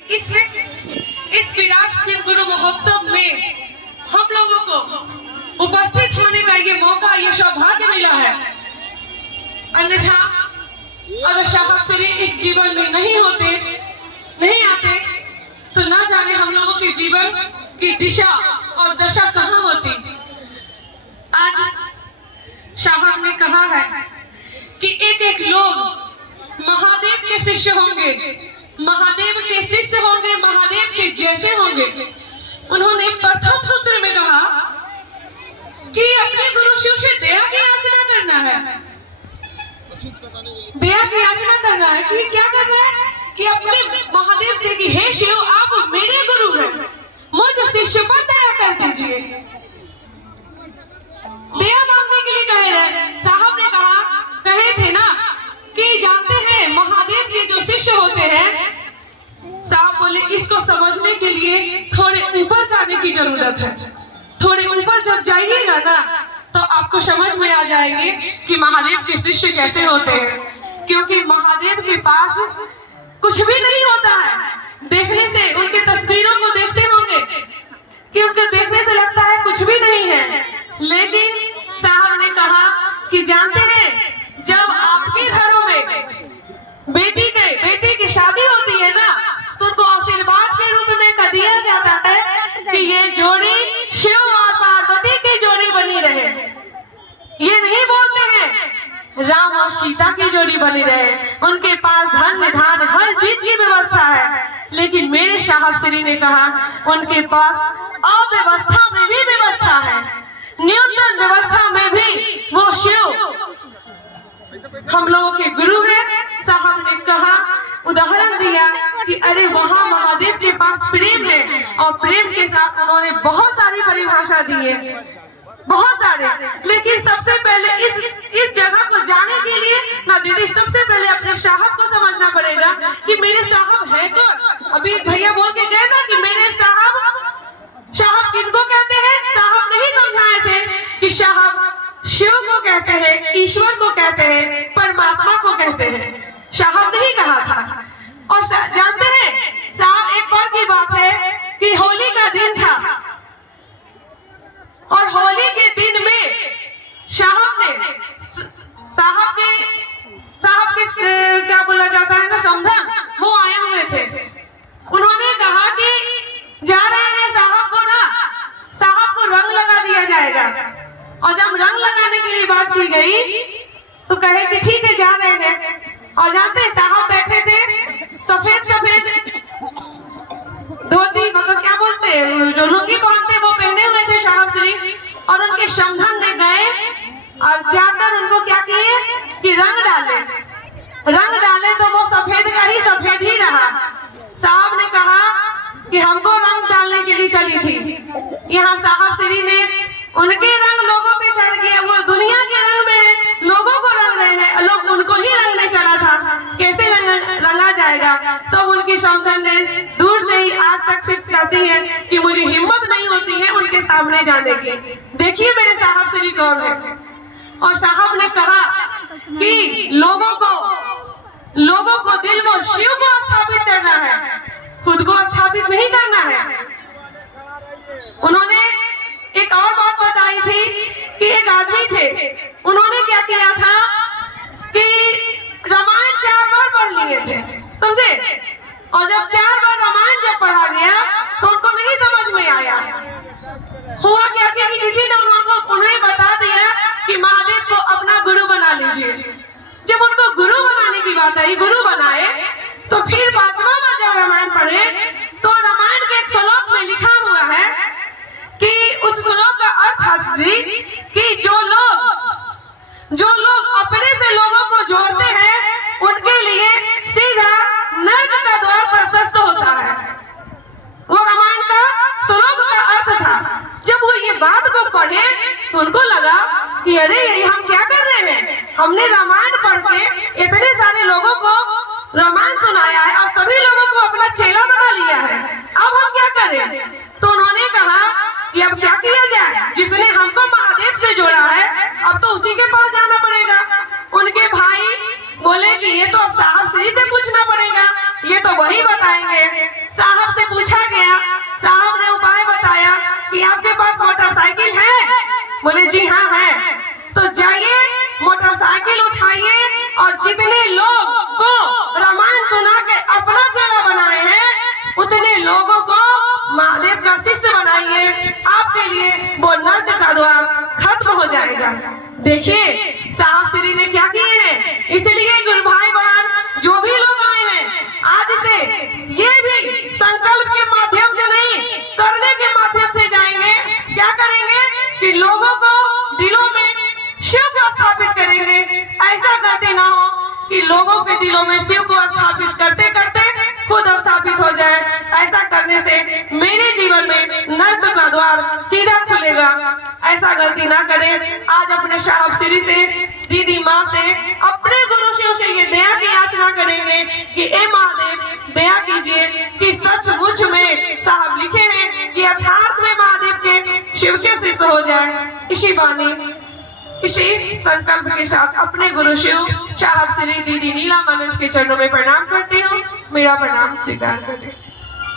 इस विराट गुरु महोत्सव में हम लोगों को उपस्थित होने का ये मौका, ये सौभाग्य मिला है। अन्यथा अगर साहब श्री इस जीवन में नहीं आते तो ना जाने हम लोगों के जीवन की दिशा और दशा कहाँ होती। आज साहब ने कहा है कि एक एक लोग महादेव के शिष्य होंगे, महादेव के शिष्य होंगे, महादेव के जैसे होंगे। उन्होंने प्रथम सूत्र में कहा कि अपने गुरु शिव से दया की याचना करना है। दया की याचना करना है कि क्या करना है कि अपने महादेव से कि हे शिव, आप मेरे गुरु हैं, मुझ शिष्य पर दया कर दीजिए। दया मांगने के लिए कहे साहब ने कहे थे ना कि जानते हैं महादेव के जो शिष्य होते हैं, साहब बोले इसको समझने के लिए थोड़े ऊपर जाने की जरूरत है। थोड़े ऊपर जब जाइएगा ना तो आपको समझ में आ जाएंगे कि महादेव के शिष्य कैसे होते हैं। क्योंकि महादेव के पास कुछ भी नहीं होता है। देखने से, उनके तस्वीरों को देखते होंगे कि उनको देखने से लगता है कुछ भी नहीं है। लेकिन साहब ने कहा कि जानते हैं जब आपके घरों में बेटी की शादी होती है ना तो उनको आशीर्वाद के रूप में दिया जाता है कि ये जोड़ी शिव और पार्वती की जोड़ी बनी रहे। ये नहीं बोलते हैं राम और सीता की जोड़ी बनी रहे। उनके पास धन धान हर चीज की व्यवस्था है, लेकिन मेरे साहब श्री ने कहा उनके पास अव्यवस्था में भी व्यवस्था है, न्यूनतम व्यवस्था में भी वो शिव हम लोगों के गुरु है। साहब ने कहा, उदाहरण दिया कि अरे वहाँ महादेव के पास प्रेम है, और प्रेम के साथ उन्होंने बहुत सारी परिभाषा दी है, बहुत सारे। लेकिन सबसे पहले इस जगह को जाने के लिए ना दीदी, सबसे पहले अपने साहब को समझना पड़ेगा कि मेरे साहब है कौन। अभी भैया बोल के गए ना कि मेरे साहब किनको कहते हैं। साहब नहीं समझाए थे कि साहब शिव को कहते हैं, ईश्वर को कहते हैं, परमात्मा को कहते हैं। साहब नहीं कहा था। और जानते हैं साहब, एक बार की बात है कि होली का दिन था, और होली के दिन में साहब के क्या बोला जाता है ना, समझन, वो आए हुए थे। उन्होंने कहा कि जा रहे हैं साहब को रंग लगा दिया जाएगा। और जब रंग लगाने के लिए बात की गई तो कहे कि ठीक है जा रहे हैं। और जानते हैं साहब बैठे थे सफेद धोती, मतलब क्या बोलते हैं, जो लुंगी पहनते वो पहने हुए थे साहब श्री। और उनके समधन में गए और जाकर उनको क्या किए कि रंग डाले तो वो सफेद का ही सफेद ही रहा। साहब ने कहा कि हमको रंग डालने के लिए चली थी। यहाँ साहब श्री ने उनके रंग लोगों पे चढ़ गया, वो दुनिया के रंग में है, लोगों को रंग रहे हैं, लोग उनको ही रंगने चला था, कैसे रंगा जाएगा। तो उनकी समधन ने दूर से ही आज तक फिक्स करती है कि मुझे हिम्मत नहीं होती है उनके सामने जाने की। देखिए मेरे साहब श्री कौन है। और साहब ने कहा कि लोगों को दिल को शिव को स्थापित करना है, खुद को स्थापित नहीं करना है। उन्होंने एक और बात बताई थी कि एक आदमी थे, उन्होंने क्या किया था कि रामायण 4 बार पढ़ लिए थे, समझे। और जब 4 बार रामायण जब पढ़ा गया तो उनको नहीं समझ में आया। हुआ क्या कि किसी ने उन्हें बता दिया कि महादेव को अपना गुरु बना लीजिए। जब उनको गुरु बनाने की बात आई, गुरु बनाए, तो फिर 5वां बार जब रामायण पढ़े तो रामायण के एक श्लोक में लिखा हुआ है कि उस श्लोक का अर्थ है कि जो लोग अपने से लोगों को जोड़ते हैं उनके लिए सीधा नर्क का द्वार प्रशस्त होता है। साहब से पूछा गया, साहब ने उपाय बताया कि आपके पास मोटरसाइकिल है? बोले जी हाँ है। तो जाइए मोटरसाइकिल उठाइए और जितने लोग को रामायण सुना के अपना चेला बनाए हैं उतने लोगों को महादेव का शिष्य बनाइए। आपके लिए वो नर्क का द्वार खत्म हो जाएगा। देखिए साहब श्री ने क्या किए हैं। इसलिए गुरु भाई बहन जो भी लोग आए हैं आज से ये भी संकल्प के माध्यम से नहीं करने के माध्यम से जाएंगे। क्या करेंगे कि लोगों को दिलों में शिव को स्थापित करेंगे। ऐसा करते ना हो कि लोगों के दिलों में शिव को स्थापित करते करते खुद स्थापित हो जाए। ऐसा करने से मेरे जीवन में नर्क का द्वार सीधा खुलेगा। ऐसा गलती ना करें। आज अपने साहब श्री से, दीदी माँ से, अपने गुरु शिव से ये दया की याचना करेंगे कि ए महादेव दया कीजिए कि सचमुच में साहब लिखे हैं कि यथार्थ में महादेव के शिव के शिष्य हो जाए। इसी बानी इसी संकल्प के साथ अपने गुरु शिव साहब श्री दीदी नीलामानंद के चरणों में प्रणाम करती हूँ। मेरा प्रणाम स्वीकार करें।